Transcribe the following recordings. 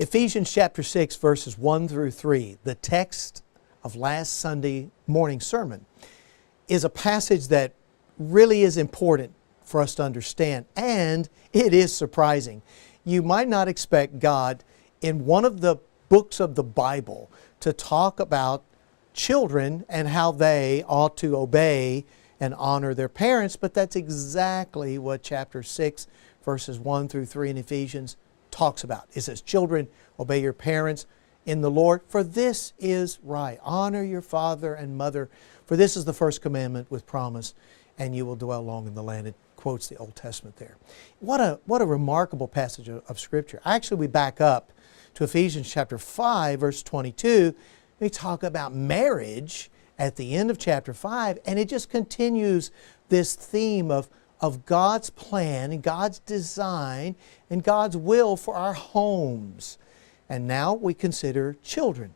Ephesians chapter 6, verses 1 through 3, the text of last Sunday morning sermon, is a passage that really is important for us to understand, and it is surprising. You might not expect God in one of the books of the Bible to talk about children and how they ought to obey and honor their parents, but that's exactly what chapter 6, verses 1 through 3 in Ephesians talks about. It says, children, obey your parents in the Lord, for this is right. Honor your father and mother, for this is the first commandment with promise, and you will dwell long in the land. It quotes the Old Testament there. What a remarkable passage of Scripture. Actually, we back up to Ephesians chapter 5, verse 22. We talk about marriage at the end of chapter 5, and it just continues this theme of God's plan and God's design and God's will for our homes. And now we consider children.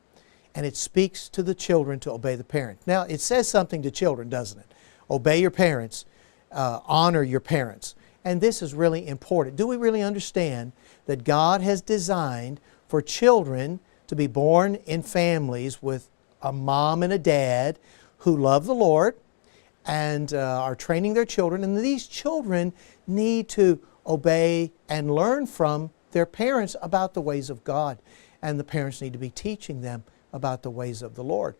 And it speaks to the children to obey the parent. Now, it says something to children, doesn't it? Obey your parents. Honor your parents. And this is really important. Do we really understand that God has designed for children to be born in families with a mom and a dad who love the Lord and are training their children, and these children need to obey and learn from their parents about the ways of God, and the parents need to be teaching them about the ways of the Lord.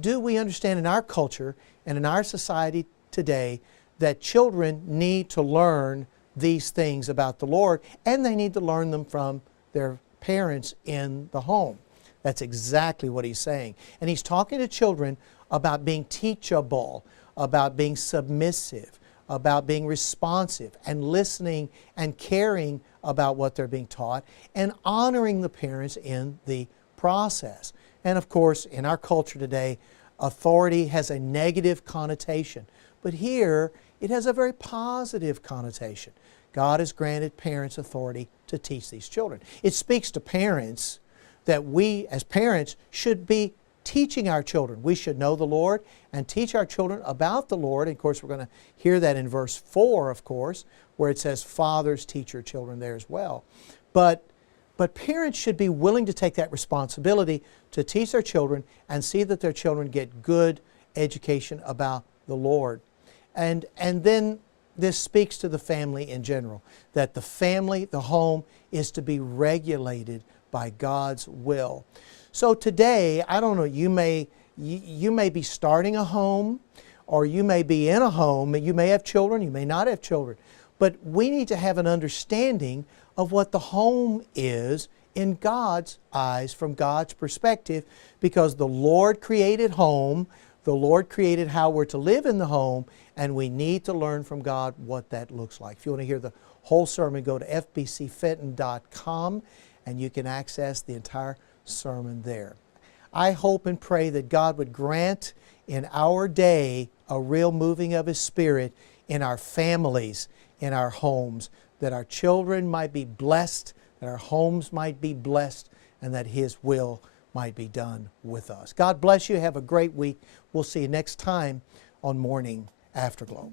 Do we understand in our culture and in our society today that children need to learn these things about the Lord, and they need to learn them from their parents in the home? That's exactly what he's saying. And he's talking to children about being teachable, about being submissive, about being responsive and listening and caring about what they're being taught and honoring the parents in the process. And of course, in our culture today, authority has a negative connotation. But here, it has a very positive connotation. God has granted parents authority to teach these children. It speaks to parents that we, as parents, should be teaching our children. We should know the Lord and teach our children about the Lord. And of course, we're going to hear that in verse 4, of course, where it says, fathers teach your children there as well. But parents should be willing to take that responsibility to teach their children and see that their children get good education about the Lord. And then this speaks to the family in general, that the family, the home, is to be regulated by God's will. So today, I don't know, you may be starting a home, or you may be in a home, you may have children, you may not have children, but we need to have an understanding of what the home is in God's eyes, from God's perspective, because the Lord created home, the Lord created how we're to live in the home, and we need to learn from God what that looks like. If you want to hear the whole sermon, go to fbcfenton.com and you can access the entire sermon there. I hope and pray that God would grant in our day a real moving of His Spirit in our families, in our homes, that our children might be blessed, that our homes might be blessed, and that His will might be done with us. God bless you. Have a great week. We'll see you next time on Morning Afterglow.